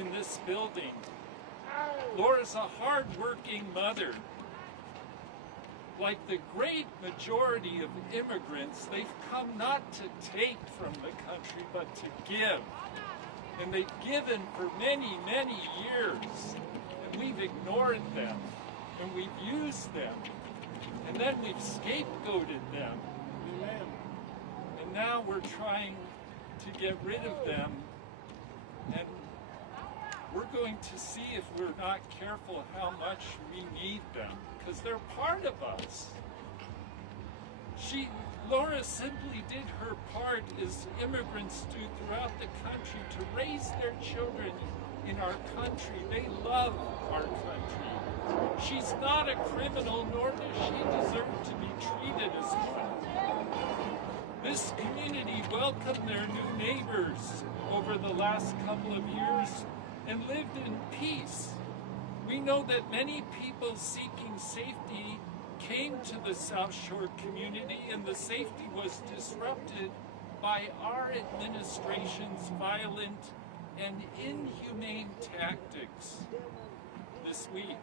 in this building. Laura's a hard-working mother. Like the great majority of immigrants, they've come not to take from the country, but to give. And they've given for many, many years. And we've ignored them. And we've used them. And then we've scapegoated them. Amen. And now we're trying to get rid of them. And we're going to see, if we're not careful, how much we need them, because they're part of us. Laura simply did her part, as immigrants do throughout the country, to raise their children in our country. They love our country. She's not a criminal, nor does she deserve to be treated as one. This community welcomed their new neighbors over the last couple of years and lived in peace. We know that many people seeking safety came to the South Shore community, and the safety was disrupted by our administration's violent and inhumane tactics this week.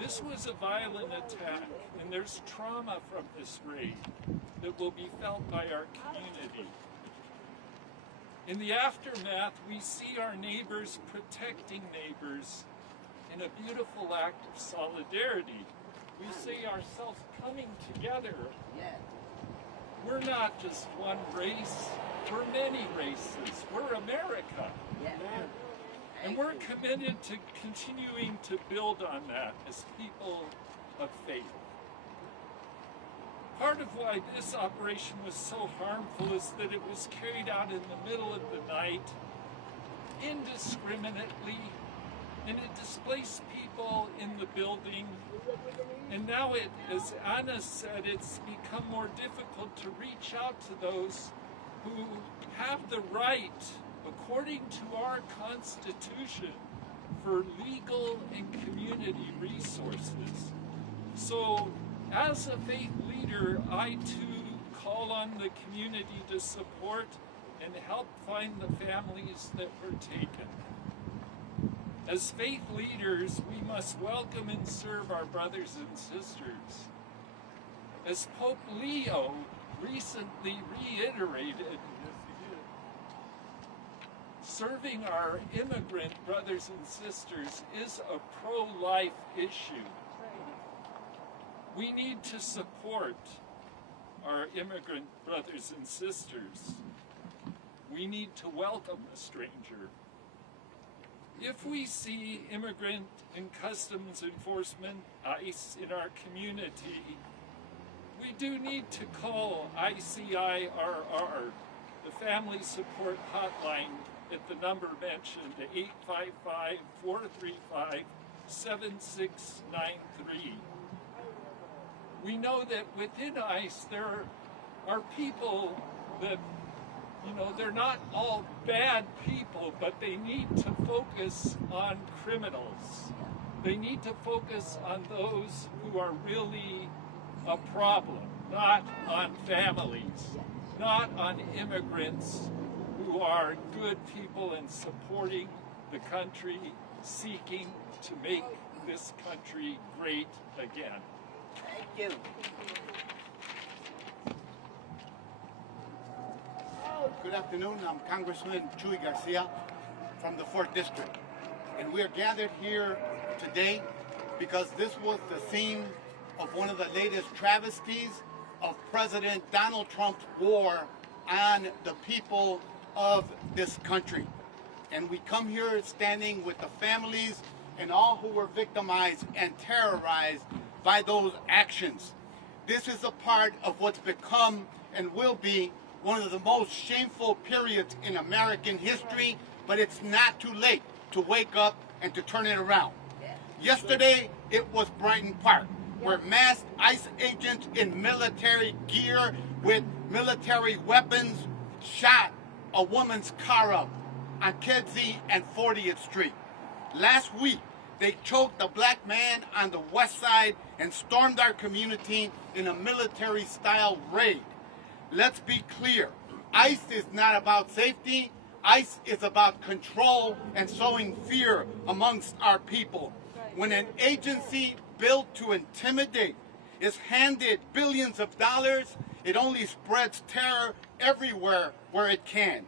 This was a violent attack, and there's trauma from this raid that will be felt by our community. In the aftermath, we see our neighbors protecting neighbors in a beautiful act of solidarity. We see ourselves coming together. We're not just one race, we're many races. We're America. And we're committed to continuing to build on that as people of faith. Part of why this operation was so harmful is that it was carried out in the middle of the night, indiscriminately, and it displaced people in the building. And now, as Anna said, it's become more difficult to reach out to those who have the right, according to our Constitution, for legal and community resources. So, as a faith leader, I too call on the community to support and help find the families that were taken. As faith leaders, we must welcome and serve our brothers and sisters. As Pope Leo recently reiterated, serving our immigrant brothers and sisters is a pro-life issue. We need to support our immigrant brothers and sisters. We need to welcome a stranger. If we see immigrant and customs enforcement, ICE, in our community, we do need to call ICIRR, the Family Support Hotline, at the number mentioned, 855-435-7693. We know that within ICE there are people that, they're not all bad people, but they need to focus on criminals. They need to focus on those who are really a problem, not on families, not on immigrants who are good people and supporting the country, seeking to make this country great again. Thank you. Good afternoon. I'm Congressman Chuy García from the 4th District. And we are gathered here today because this was the theme of one of the latest travesties of President Donald Trump's war on the people of this country. And we come here standing with the families and all who were victimized and terrorized by those actions. This is a part of what's become and will be one of the most shameful periods in American history, but it's not too late to wake up and to turn it around. Yesterday, it was Brighton Park, where masked ICE agents in military gear with military weapons shot a woman's car up on Kedzie and 40th Street. Last week, they choked a black man on the west side and stormed our community in a military-style raid. Let's be clear, ICE is not about safety. ICE is about control and sowing fear amongst our people. When an agency built to intimidate is handed billions of dollars, it only spreads terror everywhere where it can.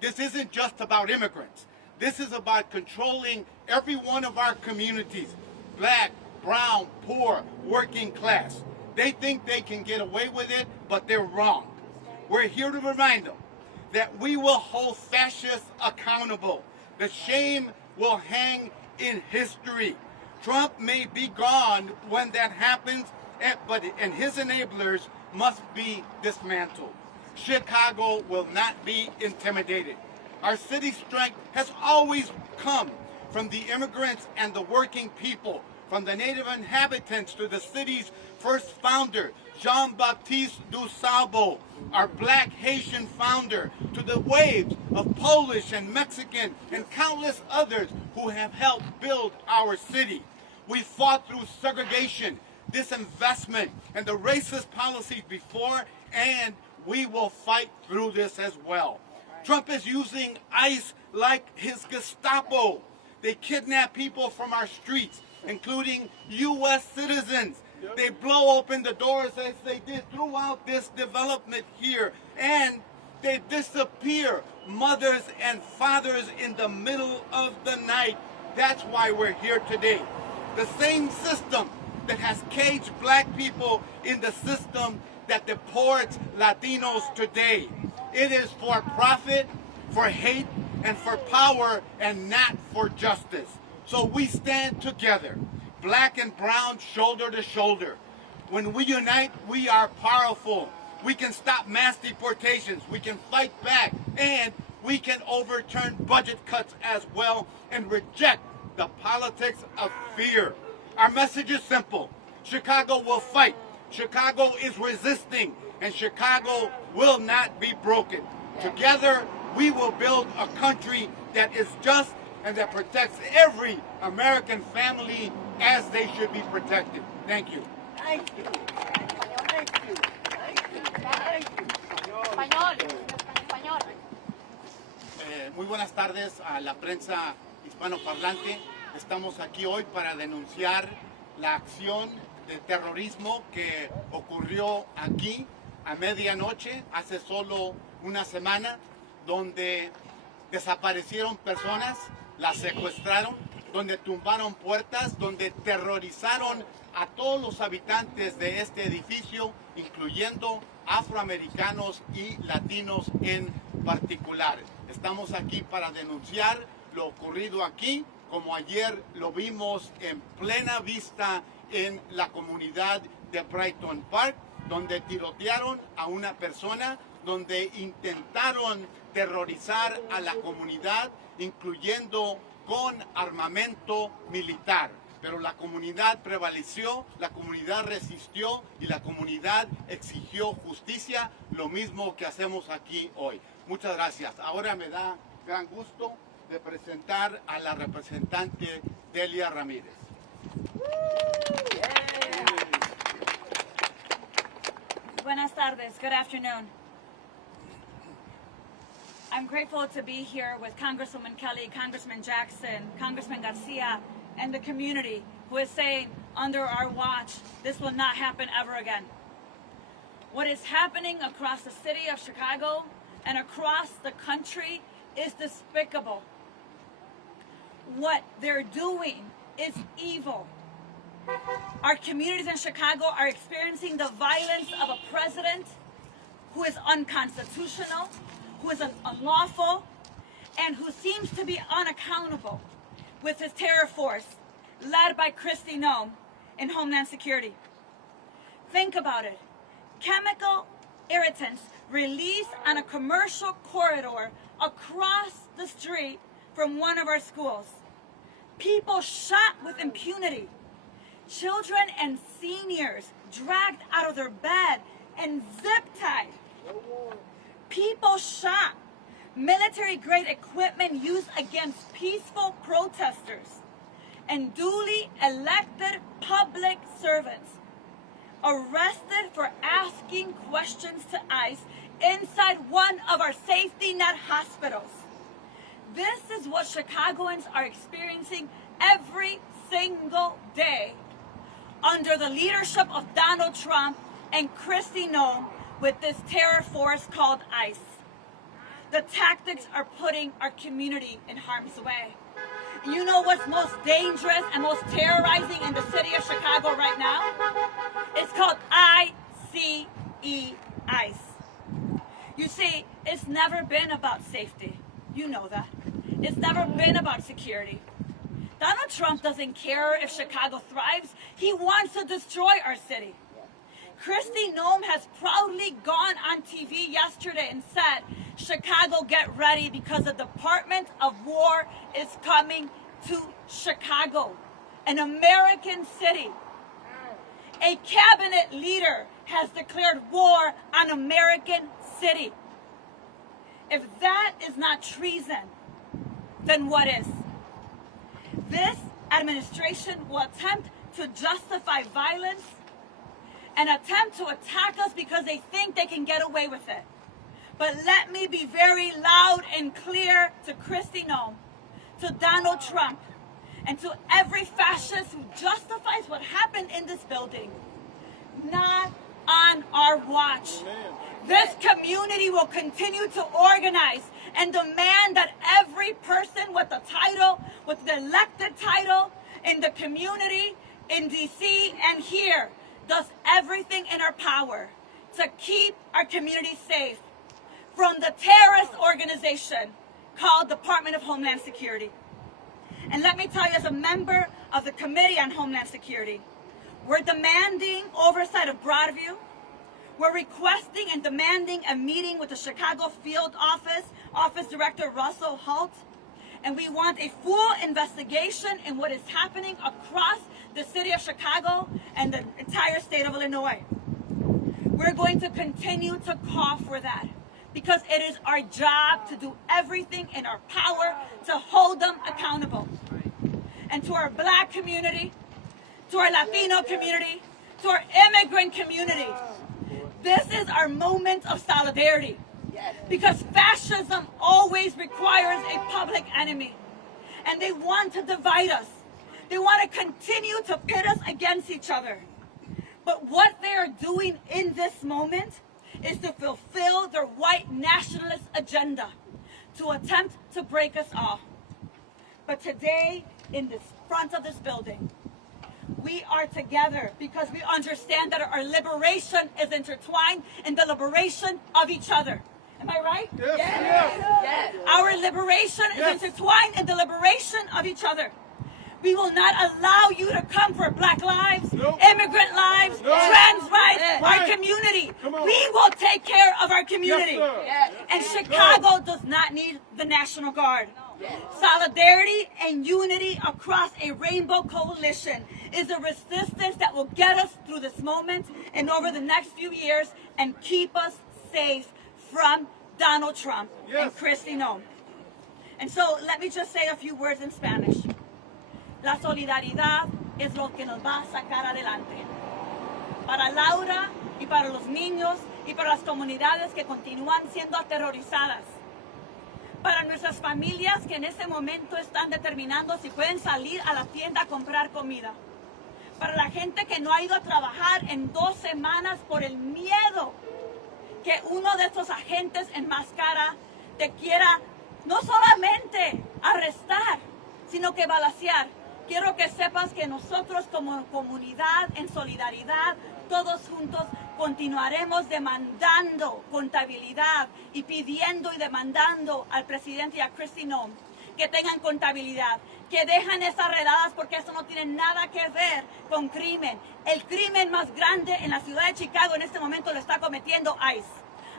This isn't just about immigrants. This is about controlling every one of our communities, black, brown, poor, working class. They think they can get away with it, but they're wrong. We're here to remind them that we will hold fascists accountable. The shame will hang in history. Trump may be gone when that happens, and his enablers must be dismantled. Chicago will not be intimidated. Our city's strength has always come from the immigrants and the working people, from the native inhabitants to the city's first founder, Jean-Baptiste du Salvo, our black Haitian founder, to the waves of Polish and Mexican and countless others who have helped build our city. We fought through segregation, disinvestment, and the racist policies before, and we will fight through this as well. Trump is using ICE like his Gestapo. They kidnap people from our streets, including U.S. citizens. They blow open the doors as they did throughout this development here, and they disappear mothers and fathers in the middle of the night. That's why we're here today. The same system that has caged black people in the system that deports Latinos today. It is for profit, for hate, and for power, and not for justice. So we stand together, black and brown, shoulder to shoulder. When we unite, we are powerful. We can stop mass deportations, we can fight back, and we can overturn budget cuts as well and reject the politics of fear. Our message is simple. Chicago will fight. Chicago is resisting, and Chicago will not be broken. Together, we will build a country that is just and that protects every American family as they should be protected. Thank you. Thank you. Thank you. Thank you. Thank you. Español. Muy buenas tardes a la prensa hispanoparlante. Estamos aquí hoy para denunciar la acción de terrorismo que ocurrió aquí a medianoche, hace solo una semana, donde desaparecieron personas, las secuestraron, donde tumbaron puertas, donde terrorizaron a todos los habitantes de este edificio, incluyendo afroamericanos y latinos en particular. Estamos aquí para denunciar lo ocurrido aquí, como ayer lo vimos en plena vista en la comunidad de Brighton Park, donde tirotearon a una persona, donde intentaron terrorizar a la comunidad, incluyendo con armamento militar. Pero la comunidad prevaleció, la comunidad resistió y la comunidad exigió justicia, lo mismo que hacemos aquí hoy. Muchas gracias. Ahora me da gran gusto de presentar a la representante Delia Ramírez. Buenas tardes. Good afternoon. I'm grateful to be here with Congresswoman Kelly, Congressman Jackson, Congressman García, and the community who is saying, under our watch, this will not happen ever again. What is happening across the city of Chicago and across the country is despicable. What they're doing is evil. Our communities in Chicago are experiencing the violence of a president who is unconstitutional, who is unlawful, and who seems to be unaccountable with his terror force led by Kristi Noem in Homeland Security. Think about it. Chemical irritants released on a commercial corridor across the street from one of our schools. People shot with impunity. Children and seniors dragged out of their bed and zip-tied. People shot. Military-grade equipment used against peaceful protesters. And duly elected public servants arrested for asking questions to ICE inside one of our safety net hospitals. This is what Chicagoans are experiencing every single day under the leadership of Donald Trump and Kristi Noem with this terror force called ICE. The tactics are putting our community in harm's way. And you know what's most dangerous and most terrorizing in the city of Chicago right now? It's called ICE, ICE. You see, it's never been about safety. You know that. It's never been about security. Donald Trump doesn't care if Chicago thrives. He wants to destroy our city. Kristi Noem has proudly gone on TV yesterday and said, Chicago, get ready because the Department of War is coming to Chicago, an American city. A cabinet leader has declared war on American city. If that is not treason, then what is? This administration will attempt to justify violence and attempt to attack us because they think they can get away with it. But let me be very loud and clear to Kristi Noem, to Donald Trump, and to every fascist who justifies what happened in this building. Not on our watch. This community will continue to organize and demand that every person with the title, with the elected title in the community, in DC and here, does everything in our power to keep our community safe from the terrorist organization called Department of Homeland Security. And let me tell you, as a member of the Committee on Homeland Security, we're demanding oversight of Broadview. We're requesting and demanding a meeting with the Chicago Field Office Director Russell Holt, and we want a full investigation in what is happening across the city of Chicago and the entire state of Illinois. We're going to continue to call for that because it is our job to do everything in our power to hold them accountable. And to our Black community, to our Latino community, to our immigrant community, this is our moment of solidarity, because fascism always requires a public enemy, and they want to divide us. They want to continue to pit us against each other. But what they are doing in this moment is to fulfill their white nationalist agenda, to attempt to break us all. But today, in the front of this building, we are together because we understand that our liberation is intertwined in the liberation of each other. Am I right? Yes. Yes. Yes. Our liberation is intertwined in the liberation of each other. We will not allow you to come for Black lives, immigrant lives, trans rights, our community. We will take care of our community. Yes. And Chicago does not need the National Guard. Solidarity and unity across a rainbow coalition is a resistance that will get us through this moment and over the next few years and keep us safe from Donald Trump and Kristi Noem. And so let me just say a few words in Spanish. La solidaridad es lo que nos va a sacar adelante. Para Laura y para los niños y para las comunidades que continúan siendo aterrorizadas. Para nuestras familias que en este momento están determinando si pueden salir a la tienda a comprar comida. Para la gente que no ha ido a trabajar en 2 semanas por el miedo que uno de estos agentes en máscara te quiera no solamente arrestar, sino que balacear. Quiero que sepas que nosotros como comunidad en solidaridad, todos juntos continuaremos demandando contabilidad y pidiendo y demandando al presidente y a Kristi Noem que tengan contabilidad, que dejen esas redadas porque eso no tiene nada que ver con crimen. El crimen más grande en la ciudad de Chicago en este momento lo está cometiendo ICE.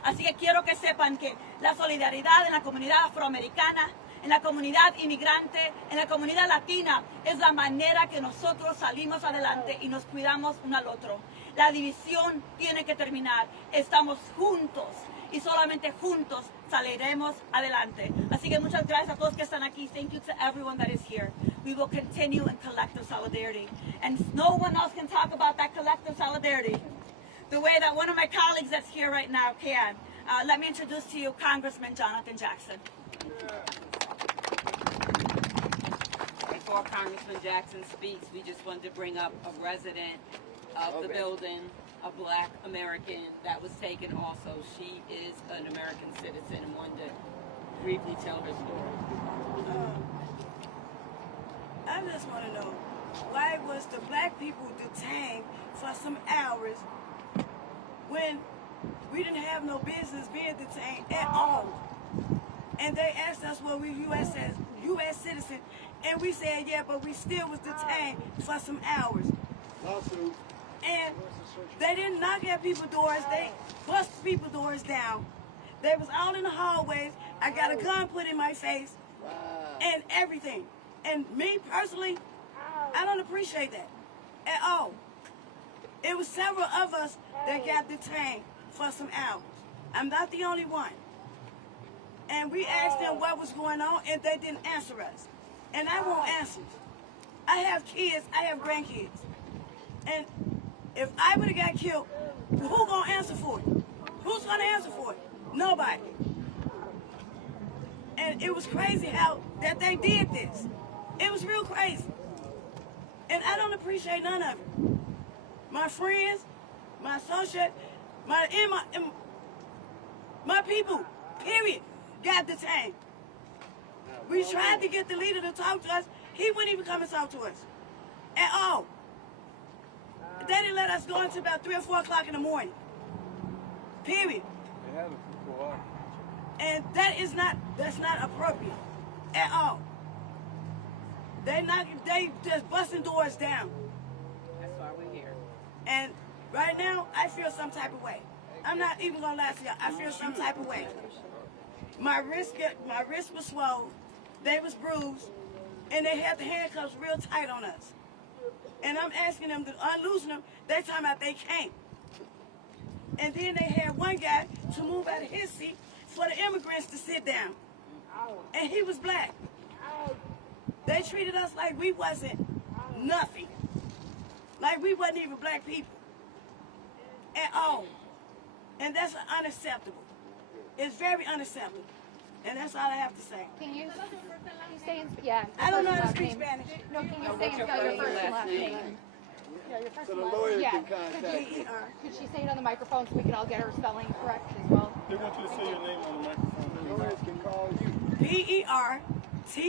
Así que quiero que sepan que la solidaridad en la comunidad afroamericana, en la comunidad inmigrante, en la comunidad latina, es la manera que nosotros salimos adelante y nos cuidamos uno al otro. La división tiene que terminar. Estamos juntos y solamente juntos saliremos adelante. Así que muchas gracias a todos que están aquí. Thank you to everyone that is here. We will continue in collective solidarity. And no one else can talk about that collective solidarity the way that one of my colleagues that's here right now can. Let me introduce to you Congressman Jonathan Jackson. Congressman Jackson speaks, we just wanted to bring up a resident of the building, a Black American that was taken also. She is an American citizen and wanted to briefly tell her story. I just want to know, why was the black people detained for some hours when we didn't have no business being detained at all? And they asked us, well, we U.S. citizens, and we said, yeah, but we still was detained for some hours. Lawsuit. And they didn't knock at people's doors, they bust people's doors down. They was all in the hallways. I got a gun put in my face and everything. And me personally, I don't appreciate that at all. It was several of us that got detained for some hours. I'm not the only one. And we asked them what was going on, and they didn't answer us. And I want answers. I have kids, I have grandkids. And if I would have got killed, who gonna answer for it? Who's gonna answer for it? Nobody. And it was crazy how that they did this. It was real crazy. And I don't appreciate none of it. My friends, my associates, my people, period, got detained. We tried to get the leader to talk to us. He wouldn't even come and talk to us at all. They didn't let us go until about 3 or 4 o'clock in the morning. Period. And that's not appropriate at all. They just busting doors down. That's why we're here. And right now, I feel some type of way. I'm not even gonna lie to y'all. I feel some type of way. My wrist was swollen. They was bruised, and they had the handcuffs real tight on us. And I'm asking them to unloosen them. They talking about they can't. And then they had one guy to move out of his seat for the immigrants to sit down. And he was black. They treated us like we wasn't nothing. Like we wasn't even black people at all. And that's unacceptable. It's very unacceptable. And that's all I have to say. Can you say, yeah. I don't know how to speak Spanish. No, can you say and spell your first and last name? Yeah, your first So the and last lawyer name. can contact you. Could she say it on the microphone so we can all get her spelling correct as well? They want you to say your name on the microphone. The lawyers can call you. Pertissue. Fisher.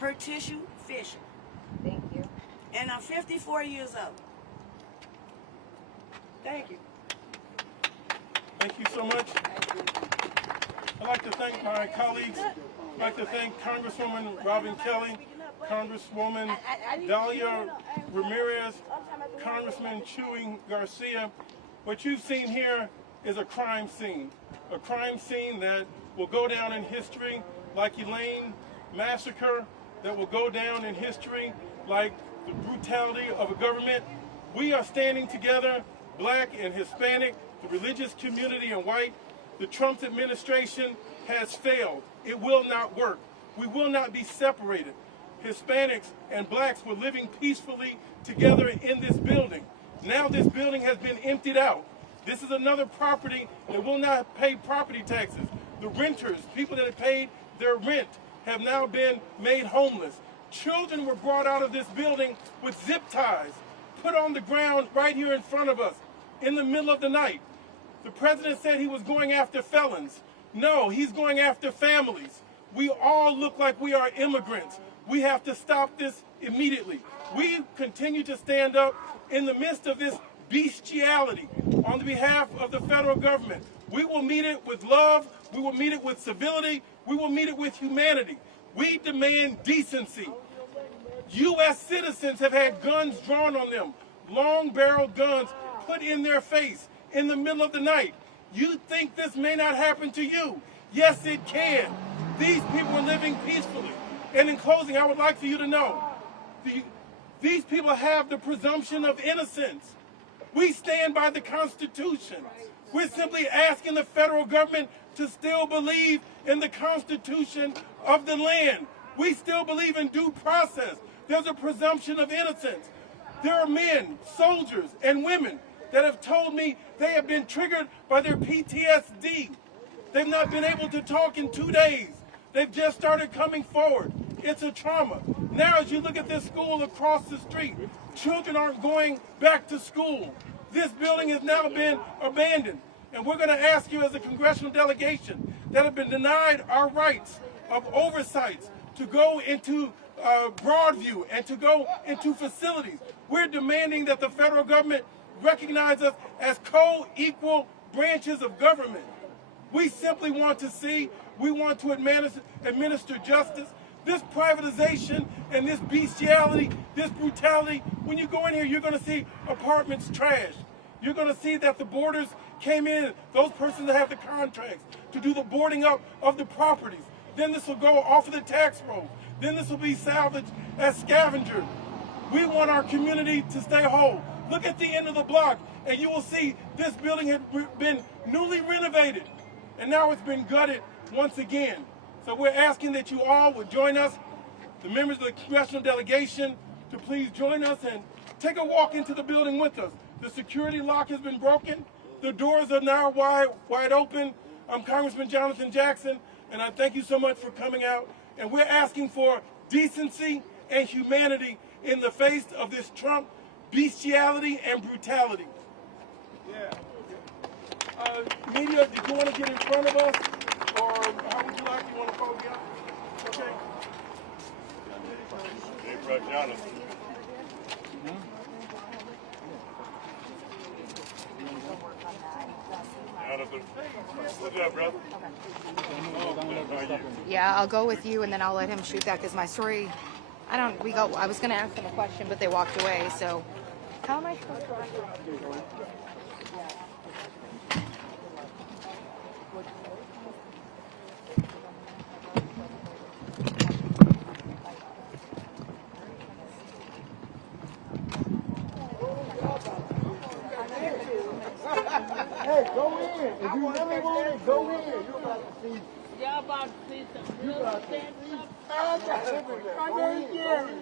Pertissue Fisher. Thank you. And I'm 54 years old. Thank you. Thank you so much. I'd like to thank my colleagues. I'd like to thank Congresswoman Robin Kelly, Congresswoman Dalia Ramirez, Congressman Garcia. What you've seen here is a crime scene that will go down in history like Elaine massacre, that will go down in history like the brutality of a government. We are standing together, black and Hispanic, the religious community and white. The Trump administration has failed. It will not work. We will not be separated. Hispanics and blacks were living peacefully together in this building. Now this building has been emptied out. This is another property that will not pay property taxes. The renters, people that have paid their rent, have now been made homeless. Children were brought out of this building with zip ties, put on the ground right here in front of us in the middle of the night. The president said he was going after felons. No, he's going after families. We all look like we are immigrants. We have to stop this immediately. We continue to stand up in the midst of this bestiality on behalf of the federal government. We will meet it with love. We will meet it with civility. We will meet it with humanity. We demand decency. U.S. citizens have had guns drawn on them, long-barreled guns put in their face in the middle of the night. You think this may not happen to you? Yes, it can. These people are living peacefully. And in closing, I would like for you to know, these people have the presumption of innocence. We stand by the Constitution. We're simply asking the federal government to still believe in the Constitution of the land. We still believe in due process. There's a presumption of innocence. There are men, soldiers, and women that have told me they have been triggered by their PTSD. They've not been able to talk in 2 days. They've just started coming forward. It's a trauma. Now, as you look at this school across the street, children aren't going back to school. This building has now been abandoned. And we're going to ask you as a congressional delegation that have been denied our rights of oversights to go into Broadview and to go into facilities. We're demanding that the federal government recognize us as co-equal branches of government. We simply want to see, we want to administer justice. This privatization and this bestiality, this brutality, when you go in here, you're going to see apartments trashed. You're going to see that the boarders came in, those persons that have the contracts to do the boarding up of the properties. Then this will go off of the tax rolls. Then this will be salvaged as scavengers. We want our community to stay whole. Look at the end of the block, and you will see this building had been newly renovated, and now it's been gutted once again. So we're asking that you all would join us, the members of the congressional delegation, to please join us and take a walk into the building with us. The security lock has been broken. The doors are now wide open. I'm Congressman Jonathan Jackson, and I thank you so much for coming out. And we're asking for decency and humanity in the face of this Trump bestiality and brutality. Yeah. Media, did you want to get in front of us? Or how would you like? You want to call me out? Okay. Hey, Jonathan. Jonathan, what's up, brother? Yeah, I'll go with you, and then I'll let him shoot that because my story. I was gonna ask them a question, but they walked away. So, how am I supposed to? Hey, go in. If you really want it, go in. You're about to see. Y'all about to see some You real about to stand see. up. My name is Gary.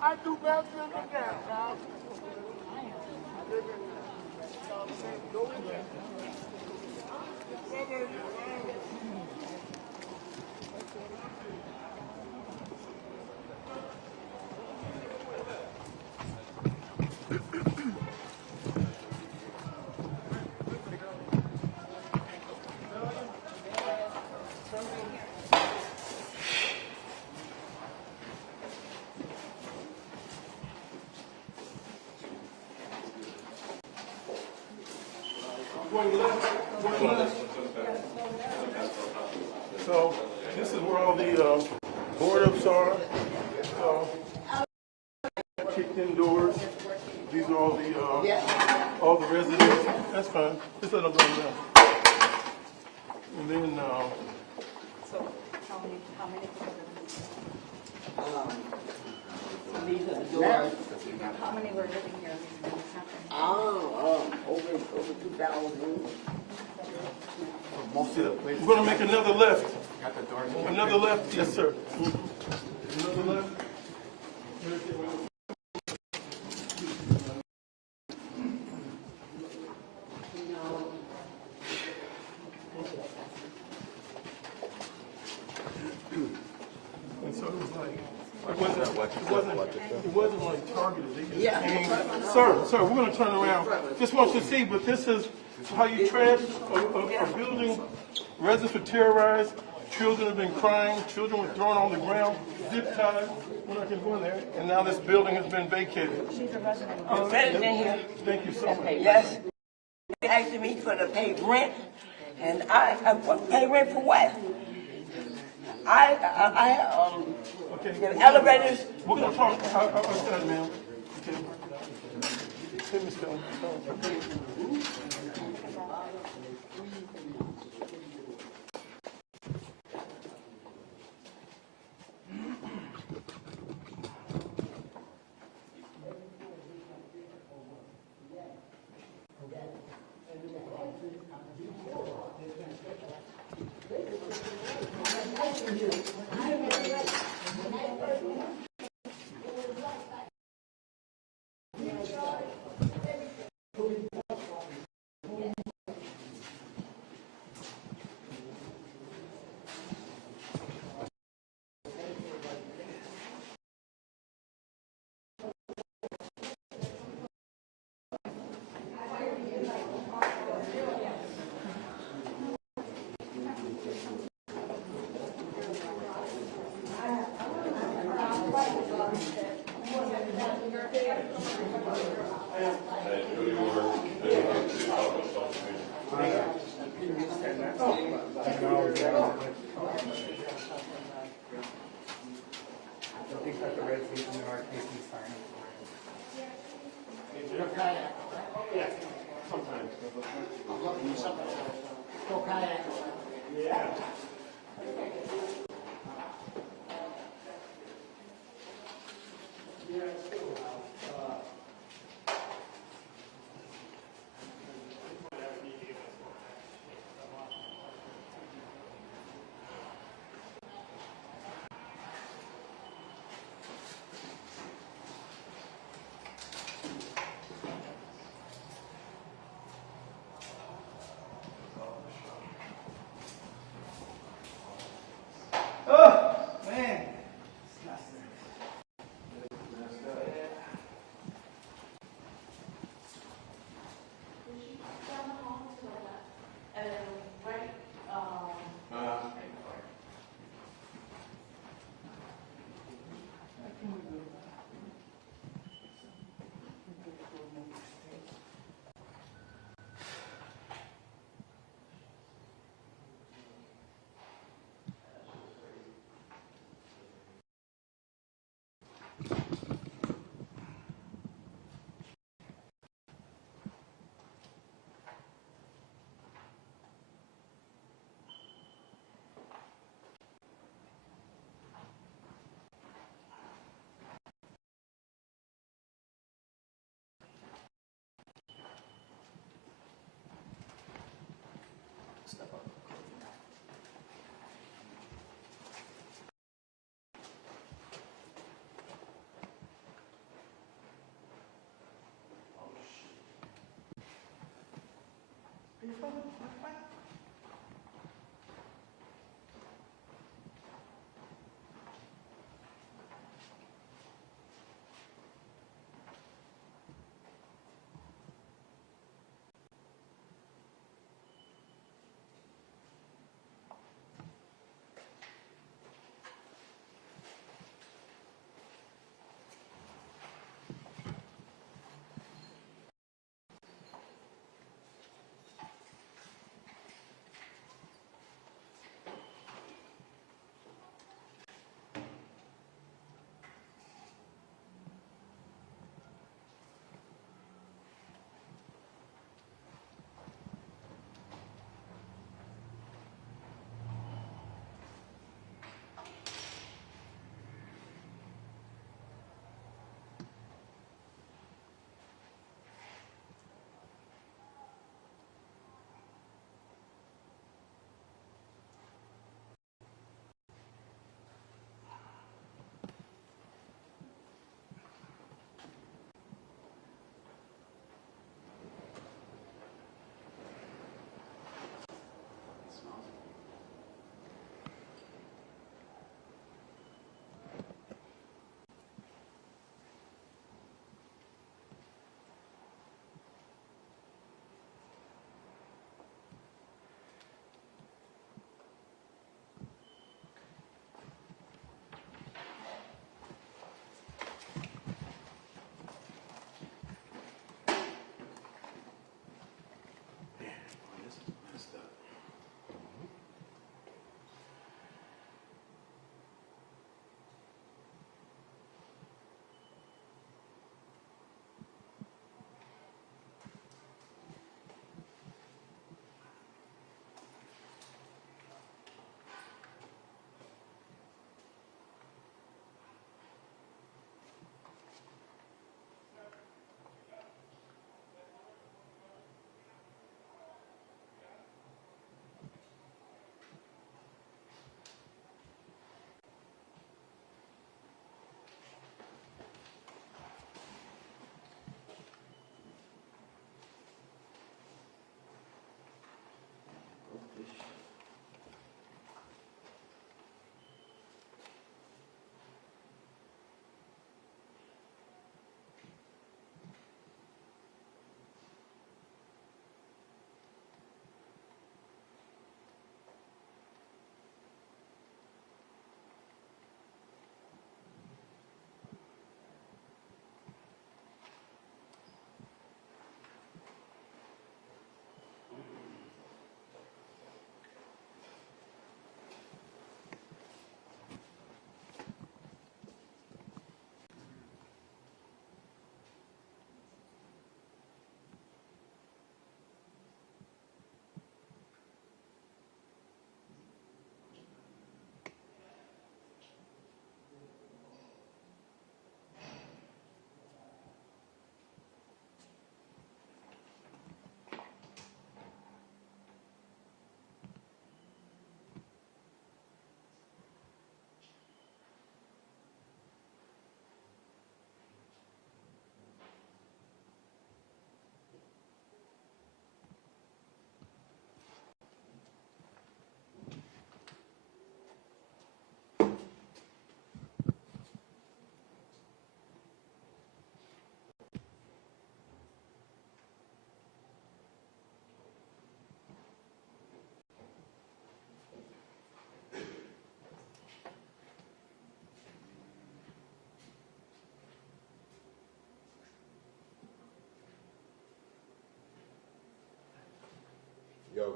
I do better than the guy, dog. Go in there. So this is where all the board-ups are. Kicked indoors. These are all the residents. That's fine. Just let them run down. And then These are the doors. How many were living here? Over 2,000. Most of the places. we're going to make another left. Got the doors. Another left? Yes, sir. Another left? And so it was like, it wasn't like targeted. They just came. Sir, we're going to turn around. Just want you to see, but this is how you trash a building. Residents were terrorized. Children have been crying. Children were thrown on the ground, zip tied. We're not going to go in there. And now this building has been vacated. She's a resident. Resident here. Thank you so much. Yes. They asking me for to pay rent, and I pay rent for what? Okay. The elevators. We're going to talk outside, ma'am. Okay. Hey, Miss Kelly.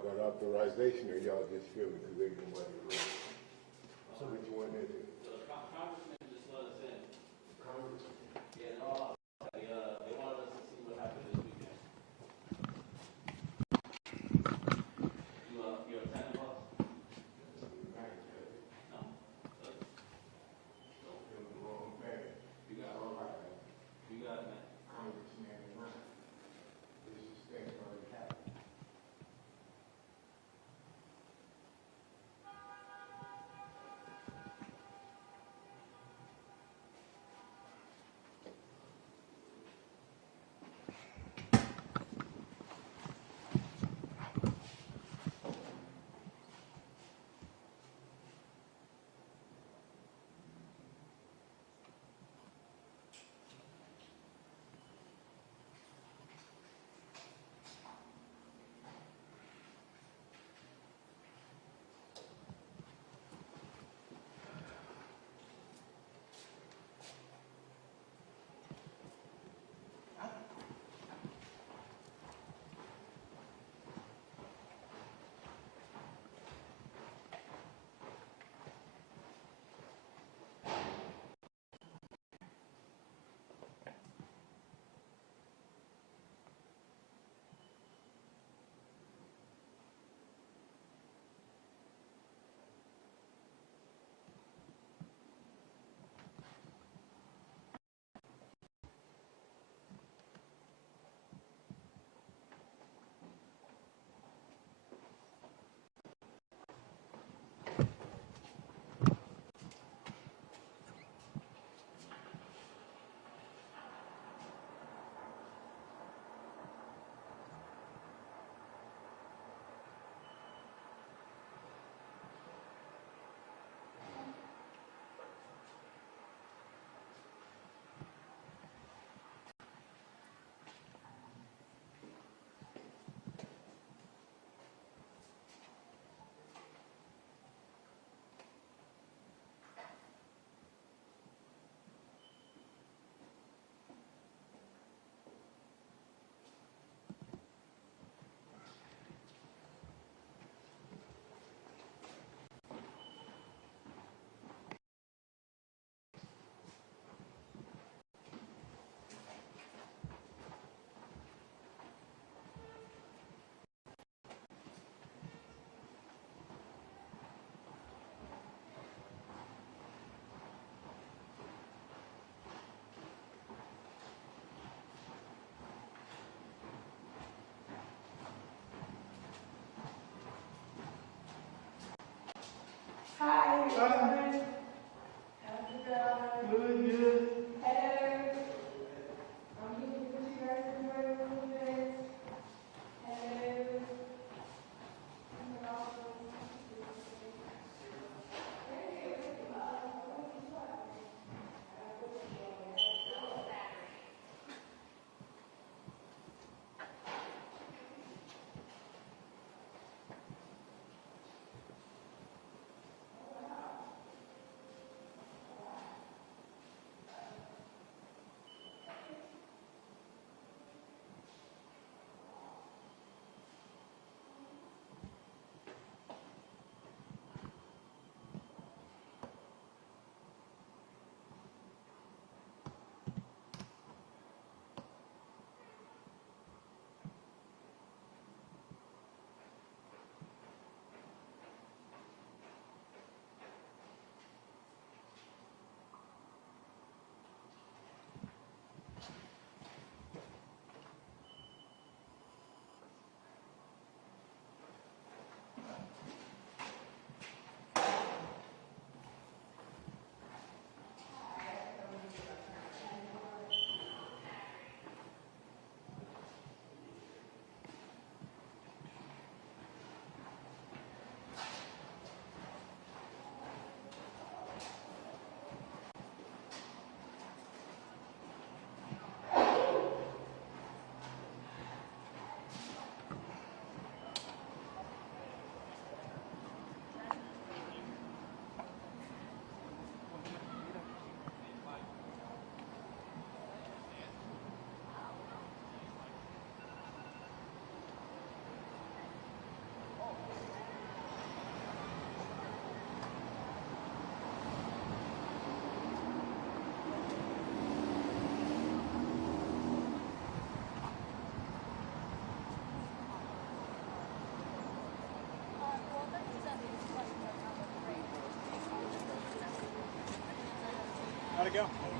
y'all got authorization or y'all just feel it because they get money? So which one is it? The congressman just let us in. Congressman. Yeah, no, they wanted us to see what happened this weekend. You attended us? No. You got it, man. Congressman, this is things already happened. How'd it go?